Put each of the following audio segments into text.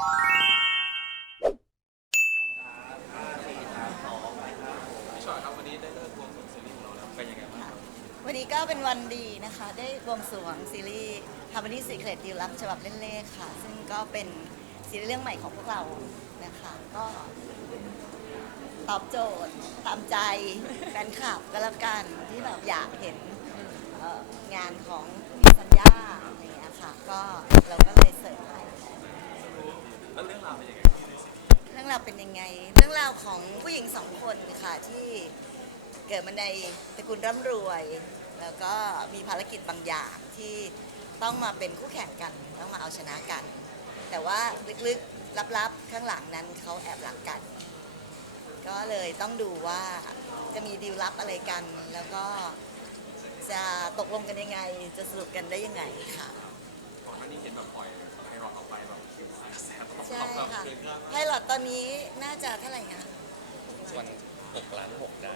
พี่ชอยครับวันนี้ได้เลิกบวงสรวงซีรีส์ของเราแล้วเป็นยังไงบ้างครับวันนี้ก็เป็นวันดีนะคะ ได้บวงสรวงซีรีส์ Harmony Secret ดีลลับฉบับเล่นเลขค่ะ ซึ่งก็เป็นซีรีส์เรื่องใหม่ของพวกเรานะคะ ก็ตอบโจทย์ตามใจแฟนคลับก็แล้วกันที่แบบอยากเห็นเอ่องานของมีสัญญาอะไรอย่างเงี้ยค่ะ ก็เราก็เลยเสิร์ฟให้ แล้วเรื่องราวเป็นยังไงครับในซีรีส์ เรื่องราวเป็นยังไง เรื่องราวของผู้หญิงสองคนค่ะที่เกิดมาในตระกูลร่ำรวย แล้วก็มีภารกิจบางอย่างที่ต้องมาเป็นคู่แข่งกันต้องมาเอาชนะกัน แต่ว่าลึกๆลับๆข้างหลังนั้นเขาแอบหลักกัน ก็เลยต้องดูว่าจะมีดีลลับอะไรกัน แล้วก็จะตกลงกันยังไง จะสรุปกันได้ยังไงค่ะก่อนหน้านี้เห็นแบบปล่อยไพรอตออกไปแบบคิวกระแสตอบใช่รับแบบค่ะเกินคาด ไพล อตตอนนี้น่าจะเท่าไหร่นะวันหกล้านหกได้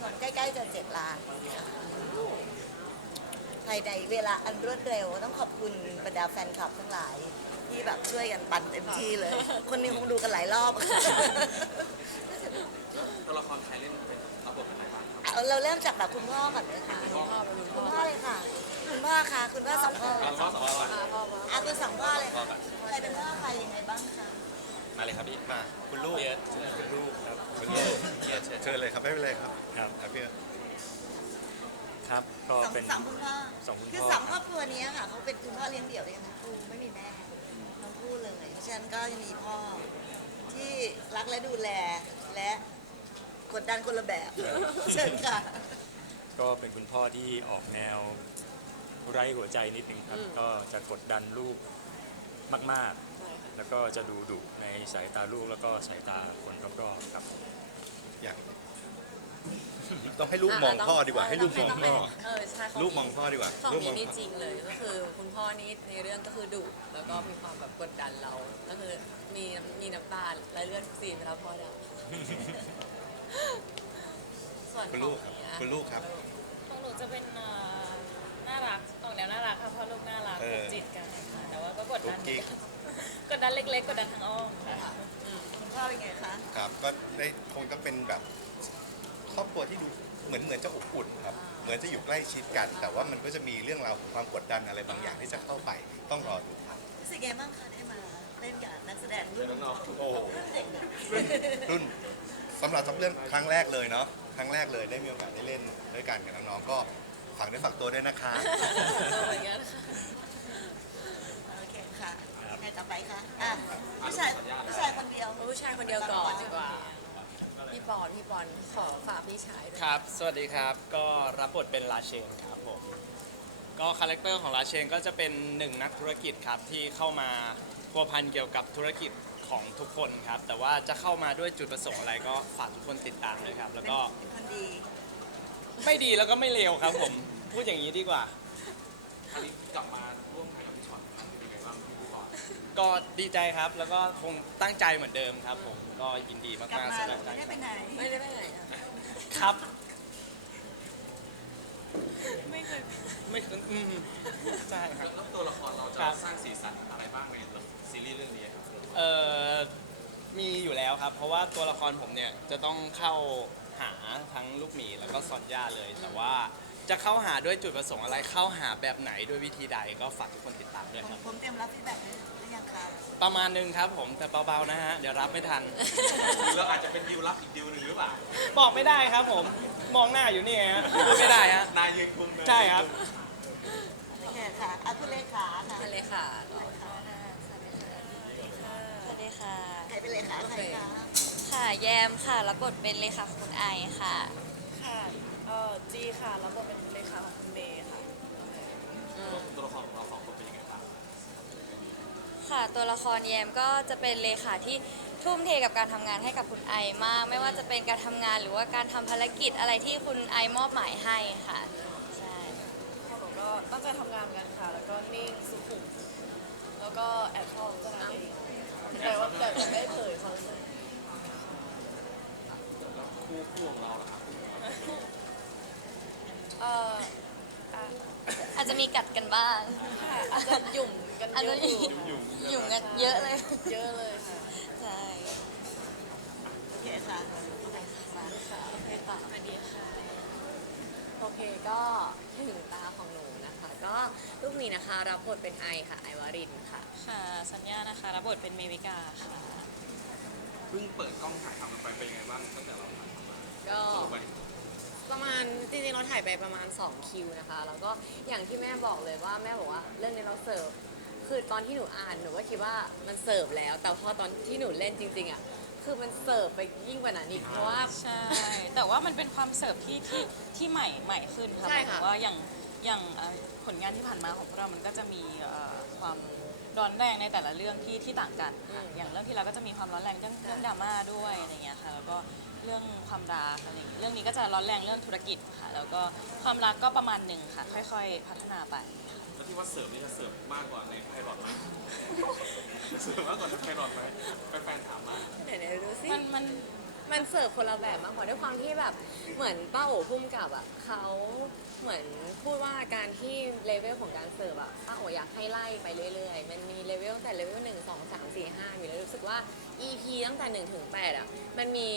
ส่วนใกล้ๆจะเจ็ดล้านค่ะภายในเวลาอันรวดเร็วต้องขอบคุณบรรดาแฟนคลับทั้งหลาย ที่แบบช่วยกันปั่นเต็มที่เลย คนนี้คงดูกันหลายรอบ ตัวละครใครเล่นเป็นรับบทเป็นอะไรบ้างครับเอาเราเริ่มจากแบบคุณพ่อก่อนเลยค่ะ คุณพ่อคุณพ่อเลยค่ะ คุณพ่อค่ะ คุณพ่อสองพ่อตอนข้อสองว่าอะคุณสองพ่อเลยค่ะใครเป็นพ่อใครยังไงบ้างคะ มาเลยครับพี่มาคุณลูกเบียร์คุณลูกครับคุณลูกเบียร์เชิญเชิญเลยครับไม่เป็นไรครับครับครับพี่เอิร์ธครับก็สองเป็นสองคุณพ่อสองคุณพ่อคือสองครอบครัวนี้ค่ะเขาเป็นคุณพ่อเลี้ยงเดี่ยวด้วยกันทั้งคู่ไม่มีแม่ทั้งคู่เลยเพราะฉะนั้นก็จะมีพ่อที่รักและดูแลและกดดันคนละแบบเชิญค่ะ ก็เป็นคุณพ่อที่ออกแนวไร้หัวใจนิดนึงครับ ก็จะกดดันลูกมาก ๆ แล้วก็จะดูดุในสายตาลูกแล้วก็สายตาคนรอบๆครับอย่างต้องให้ลูกมองพ่อดีกว่า ให้ลูกมองพ่อเออใช่ขลูกมองพ่อดีกว่าฝั่งลูกมนี้องนี่พ่อจริงเลยก็คือคุณพ่อนี่ในเรื่องก็คือดุแล้วก็มีความแบบกดดันเรา ก็คือมีมีน้ำตาและเลือดซีนนะครับพ่อเนี่ยส่วนคุณขลูองกครับเนี้ยคุณลูกครับของหนูจะเป็นเอ่อน่ารักออกแนวน่ารักค่ะเพราะลูกน่ารักเออผูกจิตกันค่ะแต่ว่าก็กดดัน กุ๊กกิ๊กกดดันเล็ก ๆ กดดันทางอ้อมค่ะคุณพ่อเป็นไงคะ ครับก็ได้คงต้องเป็นแบบครอบครัวที่ดูเหมือนเหมือนจะอบอุ่นครับเหมือนจะอยู่ใกล้ชิดกัน แต่ว่ามันก็จะมีเรื่องราวของความกดดันอะไรบางอย่างที่จะเข้าไปต้องรอดูครับรู้สึกไงบ้างคะได้มาเล่นกับนักแสดงเดี๋รุ่ยวนน้องโอ้โหเด็กรุ่นสำหรับเรื่องครั้งแรกเลยเนาะครั้งแรกเลยได้มีโอกาสได้เล่นด้วยกันกับน้องๆก็ฝากด้วยฝากตัวด้วยนะคะเหมือนกันค่ะ โอเคค่ะใครต่ อไปคะอะผู้ชายผู้ชายคนเดียว ผู้ชายคนเดียวก่อนดีกว่า พี่ปอนพี่ปอนขอฝากพี่ชายด้วยครับ สวัสดีครับ ก็รับบทเป็นราเชนครับผม ก็คาแรคเตอร์ของราเชนก็จะเป็นหนึ่งนักธุรกิจครับที่เข้ามาพัวพันเกี่ยวกับธุรกิจของทุกคนครับ แต่ว่าจะเข้ามาด้วยจุดประสงค์อะไรก็ฝากทุกคนติดตามเลยครับ แล้วก็เป็นคนดี ไม่ดีแล้วก็ไม่เลวครับผม พูดอย่างนี้ดีกว่า อันนี้กลับมา ก่อนก็ดีใจครับ แล้วก็คงตั้งใจเหมือนเดิมครับผม ก็ยินดีกลับมากๆมาสำหเรารับไม่ได้ไปไหน ไม่ได้ไปไหนอะครับ ไม่เคยไม่เคยอืมใช่ครับ แล้วตัวละครเราจะครับสร้างสีสันอะไรบ้างในซีรีส์เรื่องนี้ครับ เอ่อมีอยู่แล้วครับ เพราะว่าตัวละครผมเนี่ยจะต้องเข้าหาทั้งลูกหมีแล้วก็ซอนย่าเลย แต่ว่า จะเข้าหาด้วยจุดประสงค์อะไรเข้าหาแบบไหนด้วยวิธีใดก็ฝากทุกคนติดตามด้วยผมครับ ผมเตรียมรับฟีดแบ็กหรือยังครับประมาณนึงครับผมแต่เบาๆนะฮะเดี๋ยวรับไม่ทันหรือเราอาจจะเป็นดิวลับอีกดิวหนึ่งหรือเปล่า บอกไม่ได้ครับผมมองหน้าอยู่นี่ฮะพูดไม่ได้ฮะนายยืนคุมเลยใช่ครับโอเคค่ะอะคุณเลขาค่ะทะเลค่ะสวัสดีค่ะ ใครเป็นเลขาใครคะค่ะ แยมค่ะ รับบทเป็นเลขาของคุณไอค่ะ ค่ะ เอ่อจีค่ะแล้วก็เป็นเลขาของคุณเมย์ค่ะ ตัวละครของเราสองคนเป็นยังไงบ้างค่ะตัวละครแยมก็จะเป็นเลขาที่ทุ่มเทกับการทำงานให้กับคุณไอมาก ไม่ว่าจะเป็นการทำงานหรือว่าการทำภารกิจอะไรที่คุณไอมอบหมายให้ค่ะใช่พวกหนูก็ตั้งใจทำงานกันค่ะ แล้วก็นิ่งสุขุมแล้วก็แอบชอบเจ้านายเองแต่ว่าแต่แต่ไม่เผยความรู้สึกแล้วคู่คู่ของเราล่ะครับ เอ่ออะอาจจะมีกัดกันบ้าง ค่ะอาจจะหยุ่มกันอันเยนั้อะนอยู่อยู่อยู่กันเยอะเลย เยอะเลยค่ะ ใช่ โอเคค่ะมาค่ะโอเคต่อสวัสดีค่ะ โอเคก็ถึงตาของหนูนะคะ ก็ลูกนี้นะคะรับบทเป็นไอค่ะ ไอวารินค่ะ ค่ะ สัญญานะคะรับบทเป็นเมวิกาค่ะ เพิ่งเปิดกล้องถ่ายทำกันไปเป็นยังไงบ้างตั้งแต่เราถ่ายทำมาก็สรุปไป ประมาณจริงๆเราถ่ายไปประมาณ 2 คิวนะคะ แล้วก็อย่างที่แม่บอกเลยว่าแม่บอกว่าเรื่องนี้เราเสิร์ฟคือตอนที่หนูอ่านหนูก็คิดว่ามันเสิร์ฟแล้ว แต่พอตอนที่หนูเล่นจริงๆอะคือมันเสิร์ฟไปยิ่งกว่านั้นอีกเพราะว่า ใช่ แต่ว่ามันเป็นความเสิร์ฟที่ที่ที่ใหม่ใหม่ขึ้นค่ะใช่หมายถึค่ะงว่าอย่างอย่างเอ่อผลงานที่ผ่านมาของพวกเรา มันก็จะมีเอ่อความร้อนแรงในแต่ละเรื่องที่ที่ต่างกันค่ะอย่างเรื่องที่เราก็จะมีความร้อนแรงเรื่องเรื่องดราม่าด้วยอะไรเงี้ยค่ะ แล้วก็ เรื่องความรักอะไรอย่างเงี้ยเรื่องนี้ก็จะร้อนแรงเรื่องธุรกิจค่ะ แล้วก็ความรักก็ประมาณหนึ่งค่ะ ค่อยๆ พัฒนาไปค่ะแล้วที่ว่าเสิร์ฟนี่จะเสิร์ฟมากกว่าในไพลอตไหมเสิร์ฟมากกว่าในไพลอตไหมแฟนๆถามมาไหนๆดูสิมันมันมันเสิร์ฟคนละแบบมากกว่าด้วยความที่แบบเหมือนป้าโอ๋พุ่มกับอะเขาเหมือนพูดว่าการที่เลเวลของการเสิร์ฟอะป้าโอ๋อยากให้ไล่ไปเรื่อยๆ มันมีเลเวลตั้งแต่เลเวลหนึ่งสองสามสี่ห้าอยู่แล้วรู้สึกว่า EP ตั้งแต่หนึ่งถึงแปดอะมันมี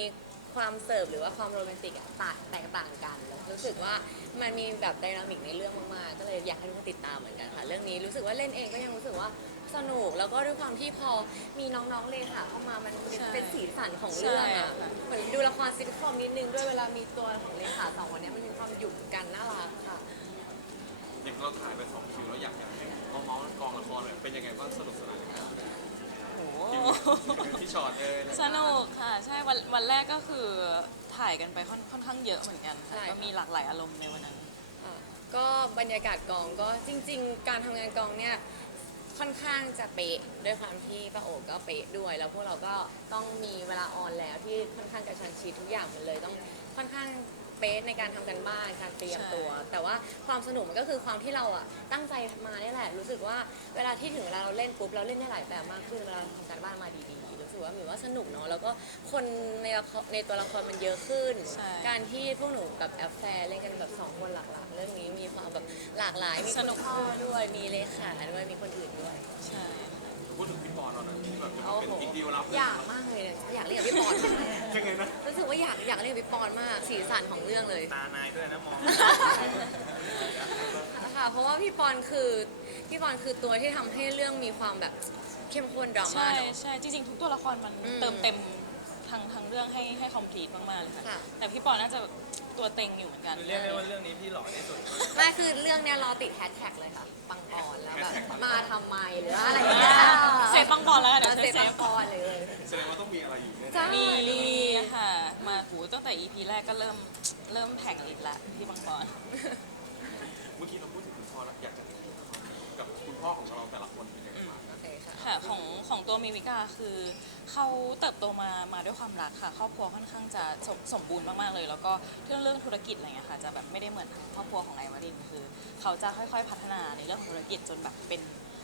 ความเสิร์ฟหรือว่าความโรแมนติกอะต่างแตกต่างกันแล้วรู้สึกว่ามันมีแบบไดนามิกในเรื่องมากๆ ก็เลยอยากให้ทุกคนติดตามเหมือนกันค่ะ เรื่องนี้รู้สึกว่าเล่นเองก็ยังรู้สึกว่าสนุกแล้วก็ด้วยความที่พอมีน้องๆเลขาเข้ามามันเป็นสีสันของเรื่องอะใช่ค่ะเหมือนดูละครซิทคอมนิดนึงด้วยเวลามีตัวของเลขาสองคนเนี้ยมันมีความหยุ่มกันน่ารักค่ะ อย่างเราถ่ายไปสองคิวแล้วอยากอยากให้เอาเมาส์กองละครเนี่ยเป็นยังไงบ้างสนุกสนานยังไง โอ้โหพี่ชอตเอยอะไรสนุกค่ะ ใช่วันวันแรกก็คือถ่ายกันไปค่อนค่อนข้างเยอะเหมือนกันค่ะใช่ ก็มีหลากหลายอารมณ์ในวันนั้นค่ะก็บรรยากาศกองก็จริง ๆ การทำงานกองเนี่ยค่อนข้างจะเป๊ะด้วยความที่ป้าโอ๋ก็เป๊ะด้วย แล้วพวกเราก็ต้องมีเวลาออนแล้วที่ค่อนข้างกระชันชิดทุกอย่างมันเลยต้องค่อนข้าง เป๊ะในการทำกันบ้านการเตรียมตัว แต่ว่าความสนุกมันก็คือความที่เราอะตั้งใจมาเนี่ยแหละ รู้สึกว่าเวลาที่ถึงเวลาเราเล่นปุ๊บเราเล่นได้หลายแบบมากขึ้นเวลาเราทำการบ้านมาดีๆรู้สึกว่าหมีว่าสนุกเนาะแล้วก็คนในละครในตัวละครมันเยอะขึ้น ใช่ การที่พวกหนูกับแอฟแฟร์เล่นกันแบบสองคนหลักๆเรื่องนี้มีความแบบหลากหลายมีสคุณนุกพ่อด้วยมีเลขาด้วยมีคนอื่นด้วย ใช่ค่ะ พูดถึงพี่ปอนเราหน่อยที่แบบจะมาโอ้เป็นโหอีกดีลลับหนึ่งอยากมากเลยเนี่ยอยากเล่นกับพี่ปอนยังไงนะรู้สึกว่าอยากอยากเล่นกับพี่ปอนมากสีสันของเรื่องเลย ตานายด้วยนะมอง ค่ะเพราะว่าพี่ปอนคือพี่ปอนคือตัวที่ทำให้เรื่องมีความแบบเข้มข้นดราม่าใช่เนอะ ใช่จริงๆ ทุกตัวละครมันอืมเติมเต็มทั้งทั้งเรื่องให้ให้คอมพลีทมากๆเลยค่ะ ค่ะแต่พี่ปอน่าจะแบบ ตัวเต็งอยู่เหมือนกันเรียกได้ว่าเรื่องนี้พี่หล่อที่สุด ไม่คือเรื่องเนี้ยรอติดแฮชแท็กเลยค่ะ ปังปอนแล้วแบบมาทำไมหรืออะไรอย่างเงี้ยเซฟปังปอนแล้วกันเดี๋ยวเซฟเซปัฟงปอนเลย แสดงว่าต้องมีอะไรอยู่แน่ๆใช่มีมีค่ะ มาหูตั้งแต่ EP แรกก็เริ่มเริ่มแผงลิดละพี่ปังปอน เมื่อกี้เราพูดถึงคุณพ่อแล้วอยากจะกับคุณพ่อของเราแต่ละคน คค่ะค่ะของของตัวมิมิกาคือเขาเติบโตมามาด้วยความรักค่ะ ครอบครัวค่อนข้างจะสมสมบูรณ์มากๆเลย แล้วก็เรื่องเรื่องธุรกิจอะไรเงี้ยค่ะจะแบบไม่ได้เหมือนทางครอบครัวของไอวารินคือ เขาจะค่อยๆพัฒนาในเรื่องของธุรกิจจนแบบเป็น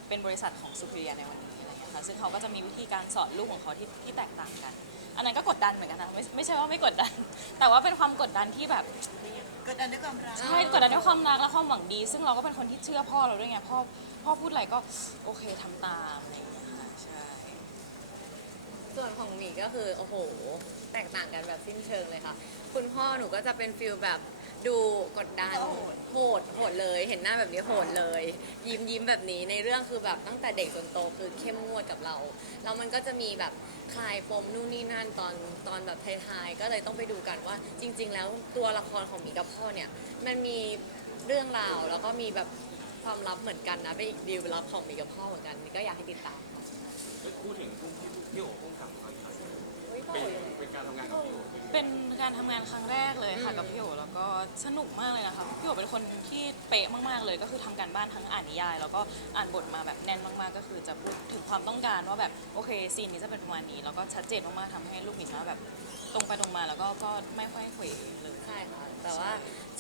เป็นบริษัทของซูเปอร์ในวันนี้อะไรเงี้ยค่ะซึ่งเขาก็จะมีวิธีการสอนลูกของเขาที่ที่แตกต่างกัน อันนั้นก็กดดันเหมือนกันนะไม่ไม่ใช่ว่าไม่กดดัน แต่ว่าเป็นความกดดันที่แบบ กดดันด้วยความรัก ใช่กดดันด้วยความรักและความหวังดี ซึ่งเราก็เป็นคนที่เชื่อพ่อเราด้วยไงพ่อพ่อพูดอะไรก็โอเคทำตามอะไรอย่างเงี้ยค่ะใช่ ส่วนของหมีก็คือโอ้โห แตกต่างกันแบบสิ้นเชิงเลยค่ะ คุณพ่อหนูก็จะเป็นฟิลแบบดูกดดันโหดโหดเลย เห็นหน้าแบบนี้โหดเลย ยิ้มยิ้มแบบนี้ในเรื่องคือแบบตั้งแต่เด็กจนโตคือเข้มงวดกับเราแล้วมันก็จะมีแบบคลายปมนู่นนี่นั่นตอนตอนแบบท้ายๆก็เลยต้องไปดูกันว่า จริง ๆ แล้วตัวละครของหมีกับพ่อเนี่ยมันมีเรื่องราวแล้วก็มีแบบความลับเหมือนกันนะเป็นอีกดีลลับของหมีกับพ่อเหมือนกันนี่ก็อยากให้ติดตามค่ะเอ้ยพูดถึงพุ่มที่พี่โอ๋พุ่มกับของเราอีกครั้ง เป็นเป็นการทำงานกับพี่โอ๋เป็นเป็นการทำงานครั้งแรกเลยค่ะกับพี่โอแล้วก็สนุกมากเลยนะคะพี่โอเป็นคนที่เป๊ะมากๆเลย ก็คือทำการบ้านทั้งอ่านนิยาย แล้วก็อ่านบทมาแบบแน่นมากๆ ก็คือจะพูดถึงความต้องการว่าแบบโอเคซีนนี้จะเป็นประมาณนี้ แล้วก็ชัดเจนมากๆทำให้ลูกหมีมาแบบตรงไปตรงมาแล้วก็ก็ไม่ค่อยเขวเลย ใช่ค่ะแต่ว่า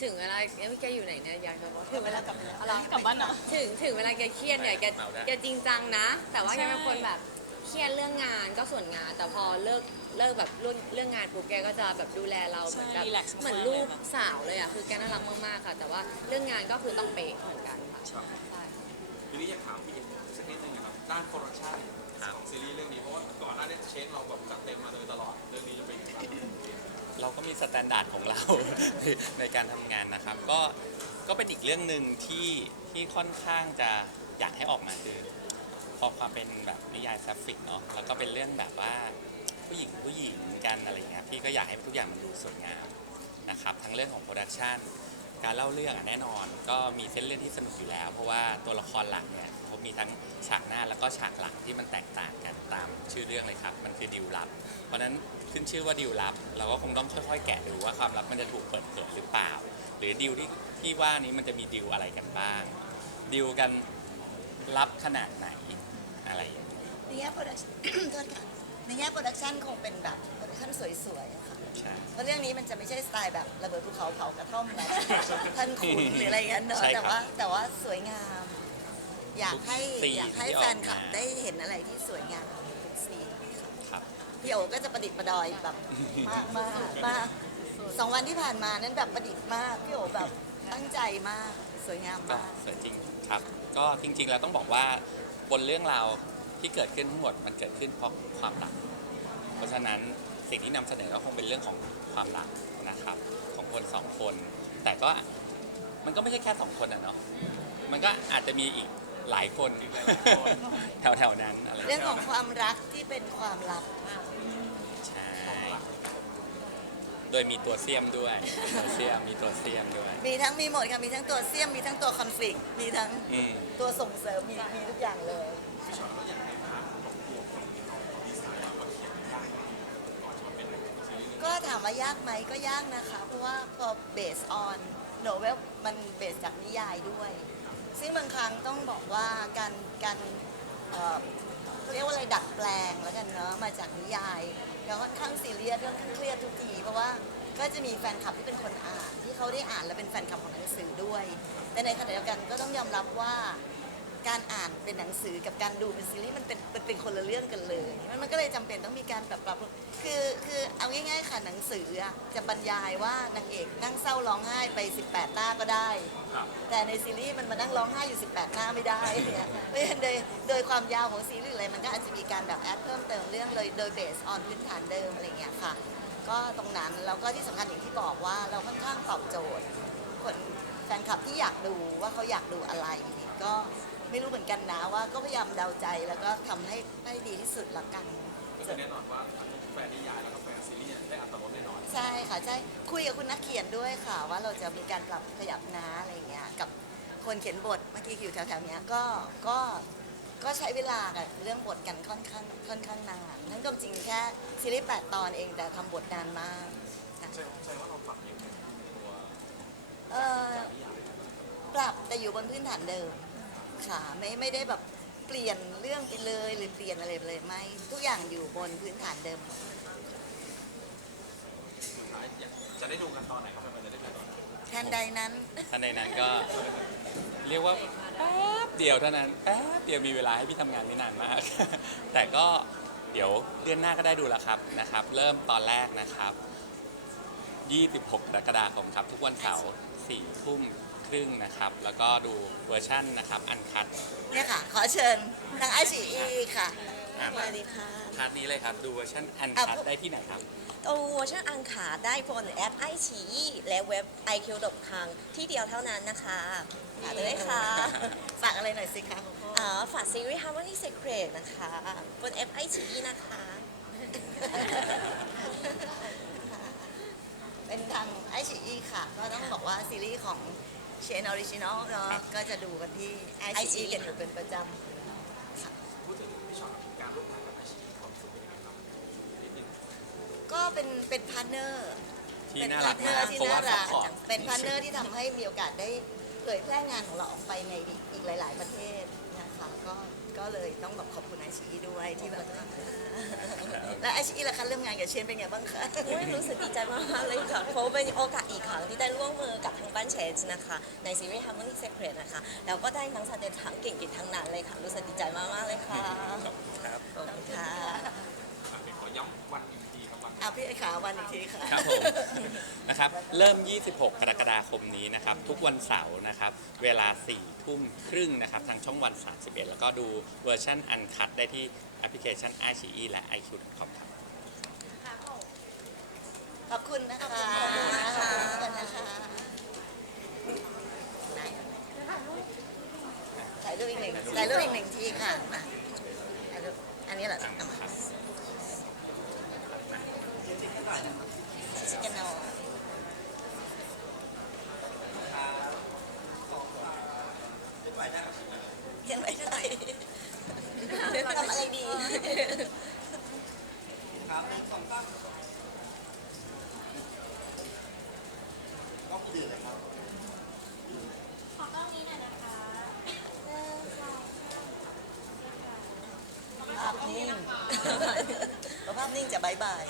ถึงเวลาเอ้ยแกอยู่ไหนเนี่ยอยากจะบอกถึงเวลากลับอะไรกลับบ้านเนาะถึงถึงเวลาแกเครียดเนี่ยแกแกจริงจังนะ แต่ว่าแกเป็นคนแบบเครียดเรื่องงานก็ส่วนงาน แต่พอเลิก เลิกแบบเรื่องเรื่องงานปุ๊บแกก็จะแบบดูแลเราเหมือนแบบรีแลกซ์เหมือนมากๆลูกเลยค่ะสาวเลยอะคือแกน่ารักมากๆค่ะ แต่ว่าเรื่องงานก็คือต้องเป๊ะเหมือนกันค่ะครับ ใช่ ทีนี้อยากถามพี่เอกสักนิดนึงด้านโปรดักชั่นของซีรีส์เรื่องนี้เพราะว่าก่อนหน้านี้เชนเราแบบจัดเต็มมาโดยตลอดเรื่องนี้จะเป็นยังไงบ้างเราก็มีสแตนดาร์ดของเรา ในการทำงานนะครับ ก็ก็เป็นอีกเรื่องหนึ่งที่ที่ค่อนข้างจะอยากให้ออกมาคือพอความเป็นแบบนิยายแซฟฟิกเนาะแล้วก็เป็นเรื่องแบบว่า ผู้หญิงผู้หญิงกันอะไรเงี้ยพี่ก็อยากให้ทุกอย่างมันดูสวยงามนะครับทั้งเรื่องของโปรดักชันการเล่าเรื่องแน่นอน ก็มีเส้นเรื่องที่สนุกอยู่แล้ว เพราะว่าตัวละครหลักเนี่ยเขามีทั้งฉากหน้าแล้วก็ฉากหลังที่มันแตกต่างกันตามชื่อเรื่องเลยครับ มันคือดิวลับ เพราะนั้นขึ้นชื่อว่าดิวลับ เราก็คงต้องค่อยๆ แกะดูว่าความลับมันจะถูกเปิดเผยหรือเปล่า หรือดิวที่ที่ว่านี้มันจะมีดิวอะไรกันบ้างดิวกันลับขนาดไหนอะไรอย่างเงี้ยโปรดักชั่น โทษค่ะ ในแง่โปรดักชันคงเป็นแบบโปรดักชันสวยๆอะค่ะใช่ เพราะเรื่องนี้มันจะไม่ใช่สไตล์แบบระเบิดภูเขาเผากระท่อมแบบ ท่านขุนหรืออะไรอย่างเงี้ยเนอะใช่ครับแต่ว่าแต่ว่าสวยงาม อยากให้ทุกซีนอยากให้ที่ออกแฟนคลับมา ได้เห็นอะไรที่สวยงามทุกซีนค่ะครับ พี่โอก็จะประดิษฐ์ประดอยแบบมากมากมากสองวันที่ผ่านมานั้นแบบประดิษฐ์มากพี่โอแบบตั้งใจมากสวยงามก็มาก สวยจริงครับ ก็จริงๆแล้วต้องบอกว่าบนเรื่องราว ที่เกิดขึ้นทั้งหมดมันเกิดขึ้นเพราะความรัก เพราะฉะนั้นสิ่งที่นำเสนอก็คงเป็นเรื่องของความรักนะครับ ของคนสองคน แต่ก็มันก็ไม่ใช่แค่สองคนอะเนาะมันก็อาจจะมีอีกหลายคนแถวๆนั้นอะไรเรื่องของความรักที่เป็นความลับใช่โดยมีตัวเสียมด้วยตัวเสียมมีตัวเสียมด้วย มีทั้งมีหมดค่ะมีทั้งตัวเสี้ยมมีทั้งตัวคอนฟ lict มีทั้งอืมตัวส่งเสริมมีมีทุกอย่างเลย ก็ถามว่ายากไหมก็ยากนะคะ เพราะว่าพอเบสออนโนเวลมันเบสจากนิยายด้วย ซึ่งบางครั้งต้องบอกว่าการการเอ่อเขาเรียกว่าอะไรดัดแปลงแล้วกันเนาะมาจากนิยายแล้วค่อนข้างซีเรียสค่อนข้างเครียดทุกที เพราะว่าก็จะมีแฟนคลับที่เป็นคนอ่าน ที่เขาได้อ่านและเป็นแฟนคลับของหนังสือด้วย แต่ในขณะเดียวกันก็ต้องยอมรับว่า การอ่านเป็นหนังสือกับการดูเป็นซีรีส์มันเป็นมันเป็นคนละเรื่องกันเลยมันมันก็เลยจำเป็นต้องมีการปรับปรับคือคือเอาง่ายๆค่ะหนังสืออะจะบรรยายว่านางเอกนั่งเศร้าร้องไห้ไป 18 หน้าก็ได้ ครับ แต่ในซีรีส์มันมานั่งร้องไห้อยู่ 18 หน้าไม่ได้เนี่ยเพราะฉะนั้นโดยโดยความยาวของซีรีส์อะไรมันก็อาจจะมีการแบบแอดเพิ่มเติมเรื่องเลยโดยเบสออนพื้นฐานเดิมอะไรอย่างเงี้ยค่ะ ก็ตรงนั้นแล้วก็ที่สำคัญอย่างที่บอกว่าเราค่อนข้างตอบโจทย์ คนแฟนคลับที่อยากดูว่าเขาอยากดูอะไรก็ ไม่รู้เหมือนกันนะว่าก็พยายามเดาใจแล้วก็ทำให้ให้ดีที่สุดละกัน ก็คือแน่นอนว่าทั้งแฟนนิยายแล้วก็แฟนซีรีส์เนี่ยได้อัตราลดแน่นอน ใช่ค่ะใช่คุยกับคุณนักเขียนด้วยค่ะ ว่าเราจะมีการปรับขยับนะอะไรอย่างเงี้ยกับคนเขียนบทเมื่อกี้อยู่แถวๆเนี้ยก็ก็ก็ใช้เวลากับเรื่องบทกันค่อนข้างค่อนข้างนานนั่นก็จริงแค่ซีรีส์แปดตอนเองแต่ทำบทนานมากค่ะใช่ใช่ว่าเราปรับเองไหมตัวเอ่อปรับแต่อยู่บนพื้นฐานเดิม ค่ะไม่ไม่ได้แบบเปลี่ยนเรื่องไปเลยหรือเปลี่ยนอะไรไปเลยไม่ทุกอย่างอยู่บนพื้นฐานเดิมสุดท้ายอยากจะได้ดูกันตอนไหนครับมันจะได้ดูตอนไหนแทนใดนั้นท่านในนั้นก็เรียกว่าแป๊บเดียวเท่านั้นแป๊บเดียวมีเวลาให้พี่ทำงานไม่นานมาก แต่ก็เดี๋ยวเดือนหน้าก็ได้ดูแล้วครับนะครับ เริ่มตอนแรกนะครับ 26กรกฎาคมครับ ทุกวันเสาร์4ทุ่ม รึ่งนะครับ แล้วก็ดูเวอร์ชั่นนะครับ อันคัดเนี่ยค่ะ ขอเชิญทางไอชีอีค่ะอะสวัสดีค่ะคัดนี้เลยครับ ดูเวอร์ชันอันอะคัดพวกได้ที่ไหนครับตัวเวอร์ชันอังคาได้บนแอปไอชีและเว็บ iq ดบคังที่เดียวเท่านั้นนะคะฝากด้วยค่ะ ฝากอะไรหน่อยสิคะคุณพ่ออ่าฝากซีรีส์ Harmony Secret นะคะ บนแอปไอชีนะคะเป็นทางไอชีอีค่ะ ก็ต้องบอกว่าซีรีส์ของ เชนออริจินอลเนาะก็จะดูกันที่ไอชีอีกันอยู่เป็นประจพูดถึงพี่ชอตการร่วมงานกับไอชีความรู้สึกเป็นยังไงครับนิดนึงำก็เป็นเป็นพาร์ทเนอร์ที่เป็นน่าพารัร์กทเนอมากร์ที่เพราะน่าว่าซัรัพกพอร์ตเป็นพาร์ทเนอร์ที่ทำให้มีโอกาสได้เผยแพร่งานของเราออกไปในอีกหลาย ๆ ประเทศนะคะก็ ก็เลยต้องแบบขอบคุณไอชีด้วยที่แบบและไอชีล่ะคะเรื่องงานกับเชนเป็นไงบ้างคะโอ้ยรู้สึกดีใจมากๆเลยค่ะ เพราะเป็นโอกาสอีกครั้งที่ได้ร่วมมือกับทางบ้านเชนนะคะ ในซีรีส์ Harmony Secret นะคะ แล้วก็ได้นักแสดงทั้งเก่งๆทั้งนั้นเลยค่ะ รู้สึกดีใจมากๆเลยค่ะครับขอบคุณค่ะ อะเดี๋ยวขอย้ำวัน อีกทีครับวันอะพี่พี่ไอ้ขาวันอีกทีค่ะครับผมนะครับเริ่ม 26 กรกฎาคมนี้นะครับ ทุกวันเสาร์นะครับ เวลา 4 ทุ่มครึ่งนะครับ ทางช่องวัน 31 แล้วก็ดูเวอร์ชันอันคัดได้ที่แอปพลิเคชัน i อ e และ iq.com ครับ ขอบคุณนะคะ ขอบคุณนะคะไหนถ่ายรูปอีกหนึ่งถ่ายรูปอีกหนึ่งทีค่ะมาถ่ายรูปอันนี้เหรอเอามา ชิคกันโนเขียนไว้ได้ทำอะไรดีภาพนิ่งภาพนิ่งจะบายบาย